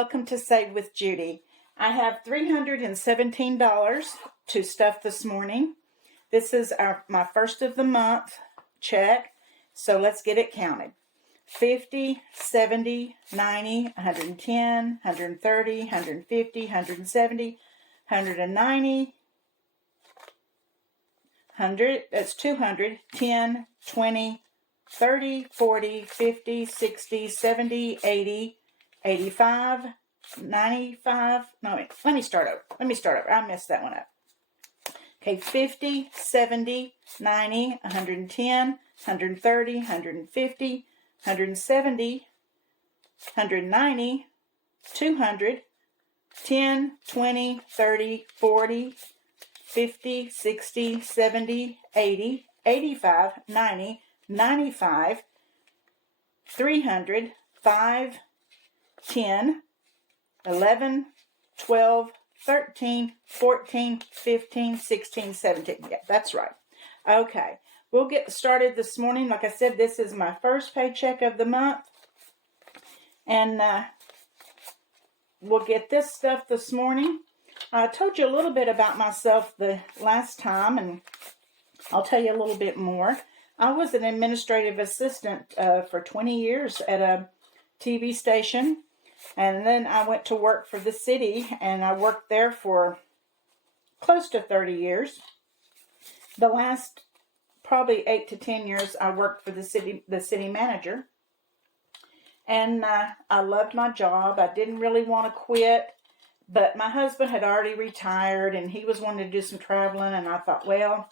welcome to Save with Judy. I have $317 to stuff this morning. This is my first of the month check, so let's get it counted. 50, 70, 90, 110, 130, 150, 170, 190, 100, that's 200, 10, 20, 30, 40, 50, 60, 70, 80, 85, 95, no, wait, let me start over. I messed that one up. Okay, 50, 70, 90, 110, 130, 150, 170, 190, 200, 10, 20, 30, 40, 50, 60, 70, 80, 85, 90, 95, 300, 5, 10, 11, 12, 13, 14, 15, 16, 17. Yeah, that's right. Okay, we'll get started this morning. Like I said, this is my first paycheck of the month. And we'll get this stuff this morning. I told you a little bit about myself the last time, and I'll tell you a little bit more. I was an administrative assistant for 20 years at a TV station. And then I went to work for the city, and I worked there for close to 30 years. The last probably 8 to 10 years, I worked for the city manager. And I loved my job. I didn't really want to quit, but my husband had already retired, and he was wanting to do some traveling, and I thought, well,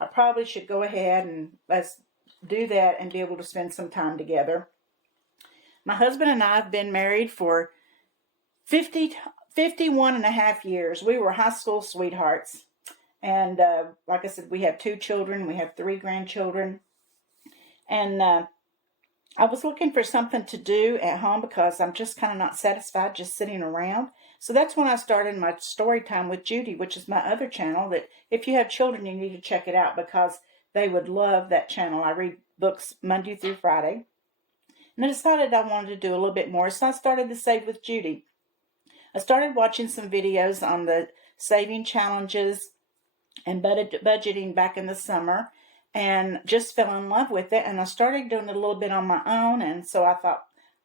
I probably should go ahead and let's do that and be able to spend some time together. My husband and I have been married for 51 and a half years. We were high school sweethearts. And like I said, we have 2 children. We have 3 grandchildren. And I was looking for something to do at home because I'm just kind of not satisfied just sitting around. So that's when I started my Story Time with Judy, which is my other channel that if you have children, you need to check it out because they would love that channel. I read books Monday through Friday. And I decided I wanted to do a little bit more, so I started to Save with Judy. I started watching some videos on the saving challenges and budgeting back in the summer and just fell in love with it. And I started doing it a little bit on my own, and so I thought,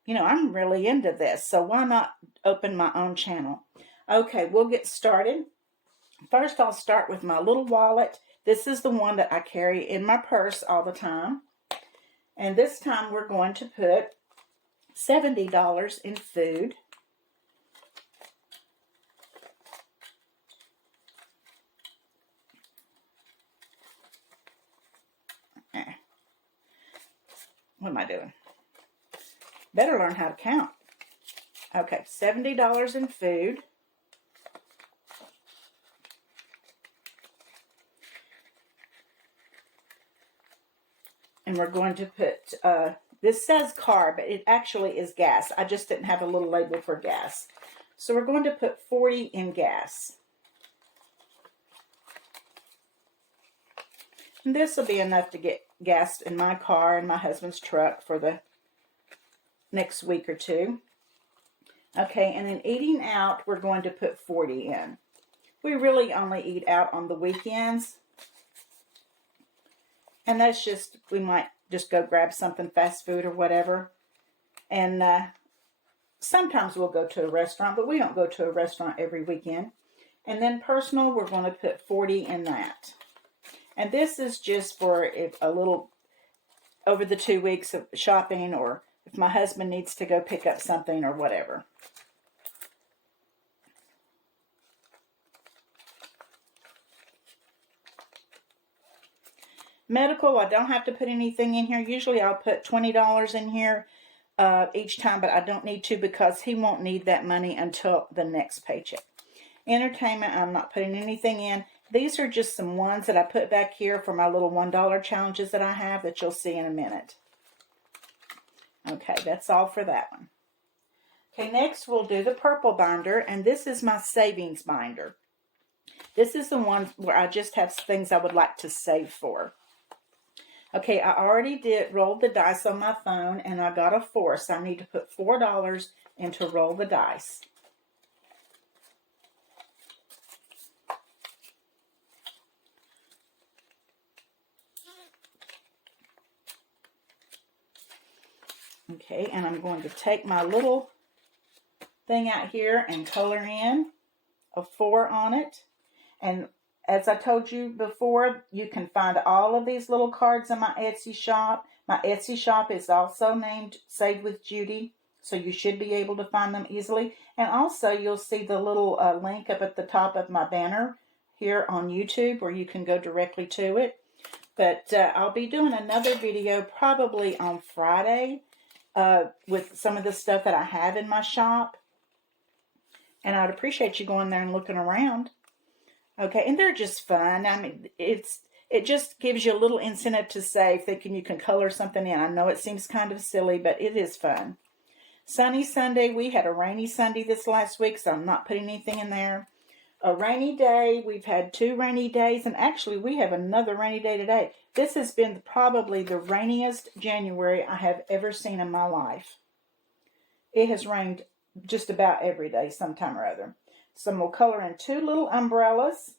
I'm really into this, so why not open my own channel? Okay, we'll get started. First, I'll start with my little wallet. This is the one that I carry in my purse all the time. And this time we're going to put $70 in food. What am I doing? Better learn how to count. Okay, $70 in food. And we're going to put, this says carb, but it actually is gas. I just didn't have a little label for gas. So we're going to put 40 in gas. And this will be enough to get gas in my car and my husband's truck for the next week or 2. Okay, and then eating out, we're going to put 40 in. We really only eat out on the weekends. And that's just, we might just go grab something fast food or whatever. And sometimes we'll go to a restaurant, but we don't go to a restaurant every weekend. And then personal, we're going to put 40 in that. And this is just for if a little, over the 2 weeks of shopping, or if my husband needs to go pick up something or whatever. Medical, I don't have to put anything in here. Usually I'll put $20 in here each time, but I don't need to because he won't need that money until the next paycheck. Entertainment, I'm not putting anything in. These are just some ones that I put back here for my little $1 challenges that I have that you'll see in a minute. Okay, that's all for that one. Okay, next we'll do the purple binder, and this is my savings binder. This is the one where I just have things I would like to save for. Okay, I already rolled the dice on my phone, and I got a 4, so I need to put $4 and to roll the dice. Okay, and I'm going to take my little thing out here and color in a 4 on it. And as I told you before, you can find all of these little cards in my Etsy shop. My Etsy shop is also named Save with Judy, so you should be able to find them easily. And also, you'll see the little link up at the top of my banner here on YouTube where you can go directly to it. But I'll be doing another video probably on Friday with some of the stuff that I have in my shop. And I'd appreciate you going there and looking around. Okay, and they're just fun. I mean, it just gives you a little incentive to save, thinking you can color something in. I know it seems kind of silly, but it is fun. Sunny Sunday. We had a rainy Sunday this last week, so I'm not putting anything in there. A rainy day. We've had 2 rainy days, and actually we have another rainy day today. This has been probably the rainiest January I have ever seen in my life. It has rained just about every day, sometime or other. So we'll color in 2 little umbrellas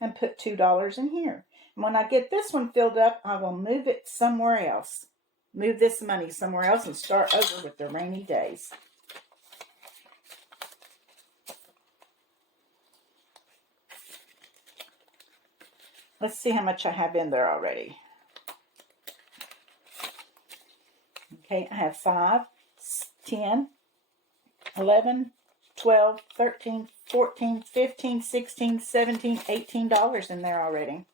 and put $2 in here. And when I get this one filled up, I will move it somewhere else. Move this money somewhere else and start over with the rainy days. Let's see how much I have in there already. Okay, I have 5, 10, 11, 12, 13, 14, 15, 16, 17, $18 in there already.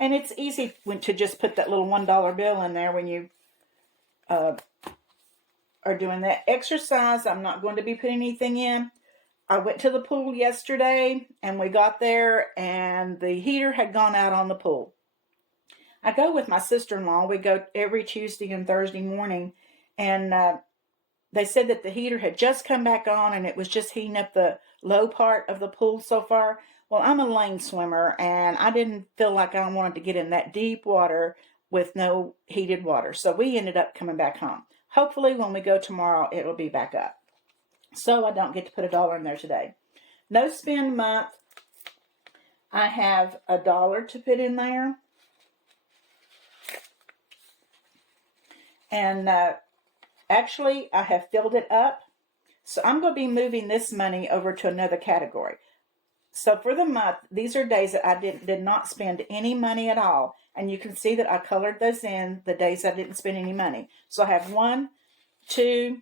And it's easy to just put that little $1 bill in there when you are doing that exercise. I'm not going to be putting anything in. I went to the pool yesterday, and we got there, and the heater had gone out on the pool. I go with my sister-in-law. We go every Tuesday and Thursday morning, and they said that the heater had just come back on, and it was just heating up the low part of the pool so far. Well, I'm a lane swimmer, and I didn't feel like I wanted to get in that deep water with no heated water. So we ended up coming back home. Hopefully, when we go tomorrow, it'll be back up. So I don't get to put $1 in there today. No spend month. I have $1 to put in there. And actually, I have filled it up. So I'm going to be moving this money over to another category. So for the month, these are days that I did not spend any money at all. And you can see that I colored those in the days I didn't spend any money. So I have 1, 2,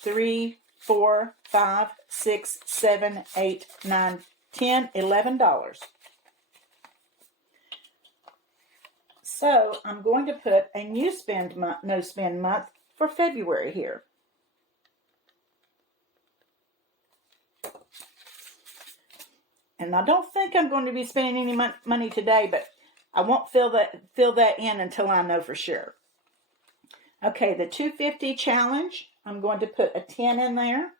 3, 4, 5, 6, 7, 8, 9, 10, $11. So I'm going to put a new no spend month for February here. And I don't think I'm going to be spending any money today, but I won't fill that in until I know for sure. Okay, the 250 challenge, I'm going to put a 10 in there.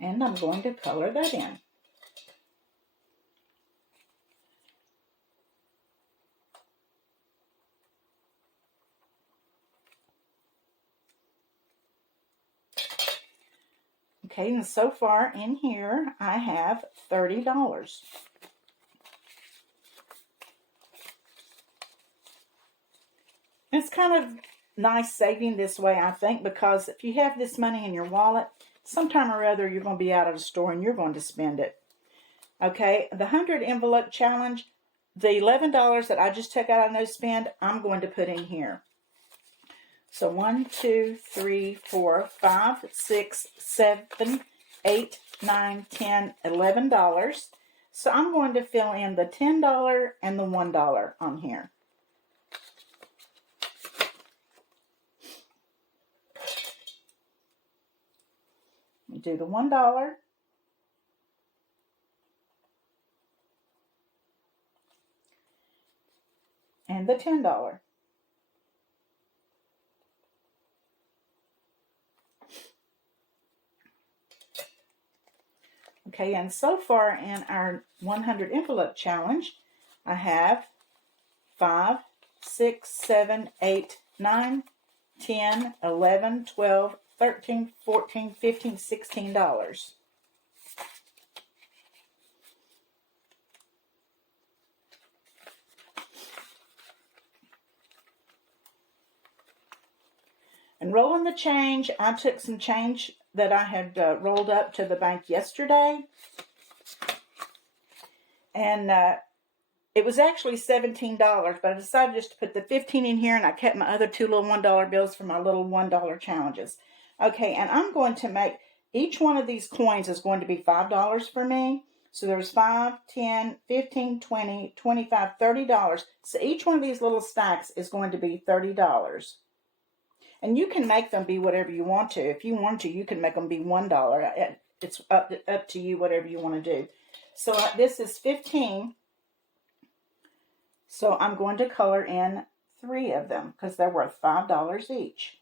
And I'm going to color that in. Okay, and so far in here, I have $30. It's kind of nice saving this way, I think, because if you have this money in your wallet, sometime or other you're going to be out of the store and you're going to spend it. Okay, the 100 envelope challenge, the $11 that I just took out of no spend, I'm going to put in here. So 1, 2, 3, 4, 5, 6, 7, 8, 9, 10, $11. So I'm going to fill in the $10 and the $1 on here. Do the $1 and the $10. Okay, and so far in our 100 envelope challenge, I have 5, 6, 7, 8, 9, 10, 11, 12, 13, 14, 15, $16. And rolling the change, I took some change that I had rolled up to the bank yesterday. And it was actually $17, but I decided just to put the 15 in here, and I kept my other two little $1 bills for my little $1 challenges. Okay, and I'm going to make, each one of these coins is going to be $5 for me. So there's 5, 10, 15, 20, 25, $30. So each one of these little stacks is going to be $30. And you can make them be whatever you want to. If you want to, you can make them be $1. It's up to you, whatever you want to do. So this is 15. So I'm going to color in 3 of them because they're worth $5 each.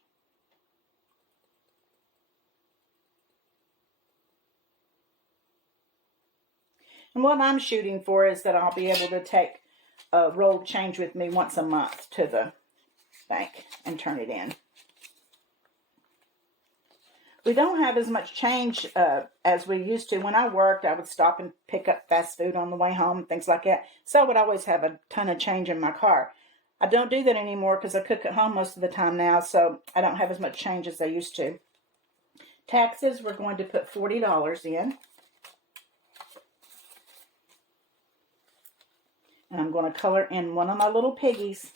And what I'm shooting for is that I'll be able to take a rolled change with me once a month to the bank and turn it in. We don't have as much change as we used to. When I worked, I would stop and pick up fast food on the way home, things like that. So I would always have a ton of change in my car. I don't do that anymore because I cook at home most of the time now, so I don't have as much change as I used to. Taxes, we're going to put $40 in. And I'm going to color in one of my little piggies.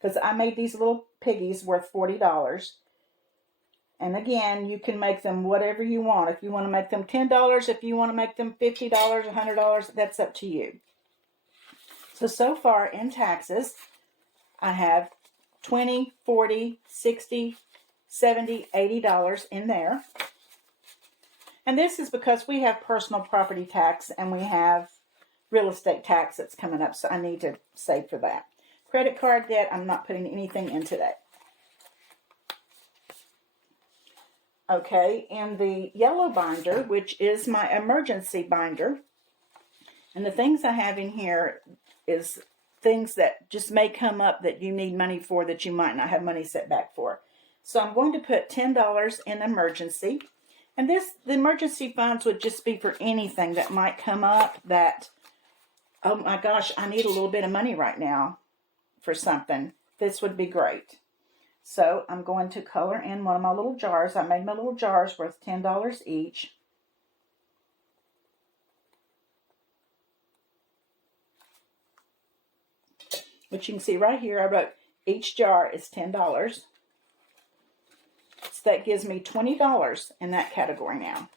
Because I made these little piggies worth $40. And again, you can make them whatever you want. If you want to make them $10, if you want to make them $50, $100, that's up to you. So far in taxes, I have $20, $40, $60, $70, $80 in there. And this is because we have personal property tax and we have real estate tax that's coming up, so I need to save for that. Credit card debt, I'm not putting anything in today. Okay, in the yellow binder, which is my emergency binder, and the things I have in here is things that just may come up that you need money for that you might not have money set back for. So I'm going to put $10 in emergency. And the emergency funds would just be for anything that might come up that, oh my gosh, I need a little bit of money right now for something. This would be great. So I'm going to color in one of my little jars. I made my little jars worth $10 each. Which you can see right here, I wrote each jar is $10. So that gives me $20 in that category now.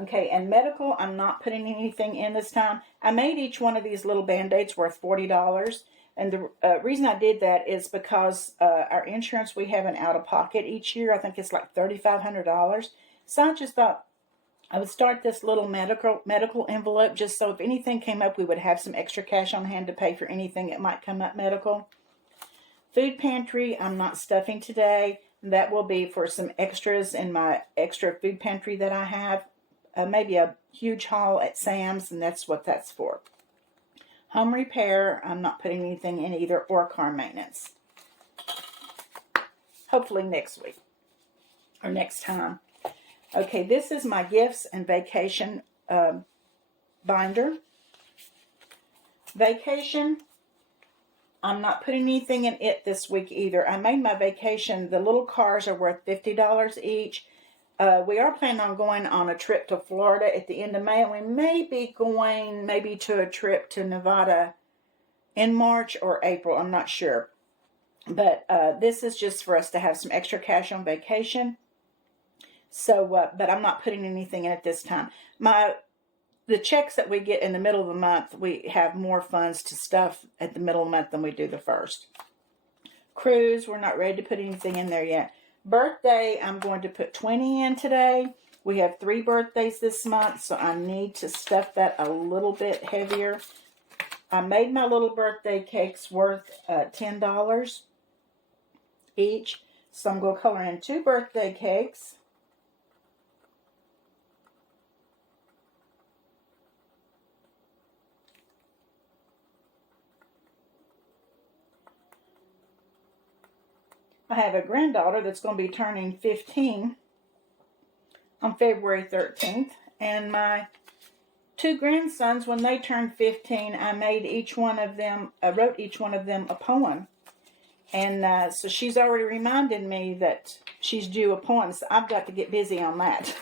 Okay, and medical, I'm not putting anything in this time. I made each one of these little Band-Aids worth $40. And the reason I did that is because our insurance, we have an out-of-pocket each year. I think it's like $3,500. So I just thought I would start this little medical envelope just so if anything came up, we would have some extra cash on hand to pay for anything that might come up medical. Food pantry, I'm not stuffing today. That will be for some extras in my extra food pantry that I have. Maybe a huge haul at Sam's, and that's what that's for. Home repair, I'm not putting anything in either, or car maintenance. Hopefully next week, or next time. Okay, this is my gifts and vacation binder. Vacation, I'm not putting anything in it this week either. I made my vacation, the little cars are worth $50 each. We are planning on going on a trip to Florida at the end of May, and we may be going maybe to a trip to Nevada in March or April. I'm not sure. But this is just for us to have some extra cash on vacation. So, but I'm not putting anything in at this time. The checks that we get in the middle of the month, we have more funds to stuff at the middle of the month than we do the first. Cruise, we're not ready to put anything in there yet. Birthday, I'm going to put 20 in today. We have 3 birthdays this month, so I need to stuff that a little bit heavier. I made my little birthday cakes worth $10. each. So I'm going to color in 2 birthday cakes. I have a granddaughter that's going to be turning 15 on February 13th. And my 2 grandsons, when they turned 15, I made each one of them, wrote each one of them a poem. And so she's already reminded me that she's due a poem. So I've got to get busy on that.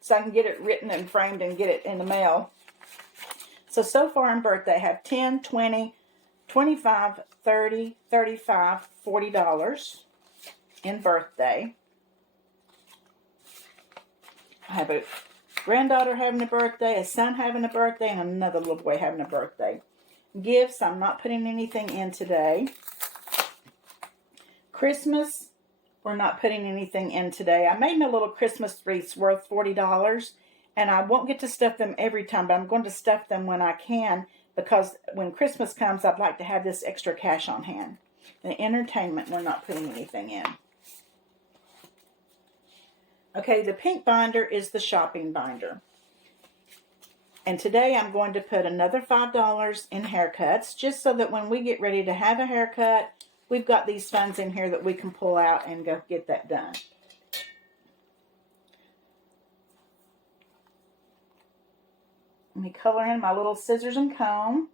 So I can get it written and framed and get it in the mail. So far in birthday, I have 10, 20, 25, 30, 35, $40 in birthday. I have a granddaughter having a birthday, a son having a birthday, and another little boy having a birthday. Gifts, I'm not putting anything in today. Christmas, we're not putting anything in today. I made my little Christmas wreaths worth $40, and I won't get to stuff them every time, but I'm going to stuff them when I can, because when Christmas comes, I'd like to have this extra cash on hand. The entertainment, we're not putting anything in. Okay, the pink binder is the shopping binder. And today I'm going to put another $5 in haircuts, just so that when we get ready to have a haircut, we've got these funds in here that we can pull out and go get that done. Let me color in my little scissors and comb.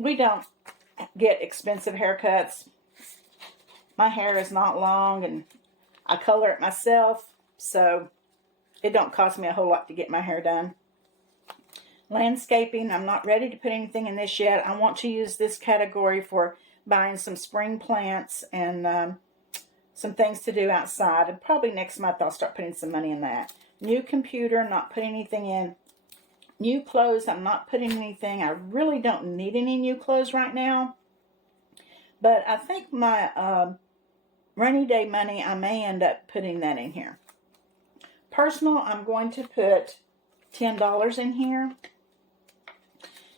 We don't get expensive haircuts. My hair is not long and I color it myself, so it don't cost me a whole lot to get my hair done. Landscaping, I'm not ready to put anything in this yet. I want to use this category for buying some spring plants and some things to do outside. And probably next month I'll start putting some money in that. New computer, not putting anything in. New clothes, I'm not putting anything. I really don't need any new clothes right now. But I think my rainy day money, I may end up putting that in here. Personal, I'm going to put $10 in here.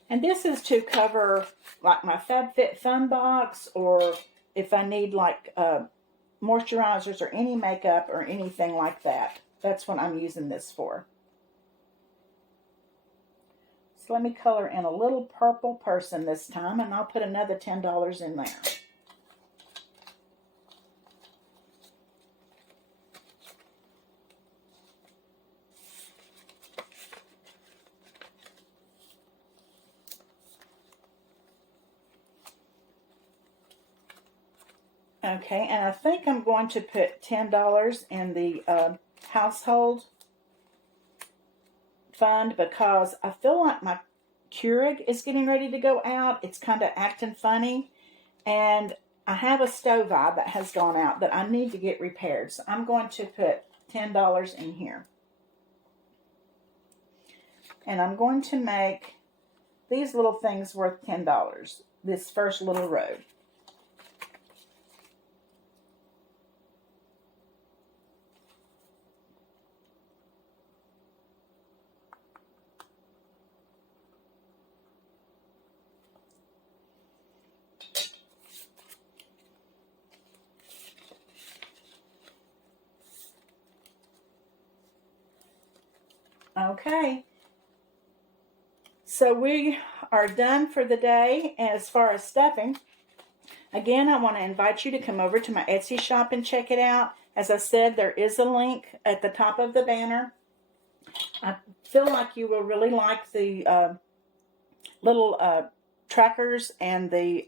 And this is to cover like my FabFitFun box, or if I need like moisturizers or any makeup or anything like that. That's what I'm using this for. So let me color in a little purple person this time, and I'll put another $10 in there. Okay, and I think I'm going to put $10 in the household fund, because I feel like my Keurig is getting ready to go out. It's kind of acting funny, and I have a stove eye that has gone out that I need to get repaired. So I'm going to put $10 in here. And I'm going to make these little things worth $10, this first little row. Okay, so we are done for the day as far as stuffing. Again, I want to invite you to come over to my Etsy shop and check it out. As I said, there is a link at the top of the banner. I feel like you will really like the little trackers and the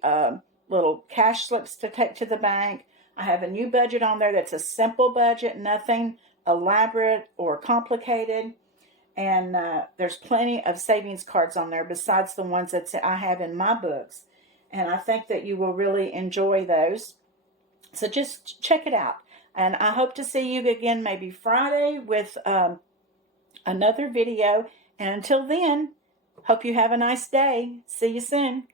little cash slips to take to the bank. I have a new budget on there that's a simple budget, nothing elaborate or complicated. And there's plenty of savings cards on there besides the ones that I have in my books. And I think that you will really enjoy those. So just check it out. And I hope to see you again maybe Friday with another video. And until then, hope you have a nice day. See you soon.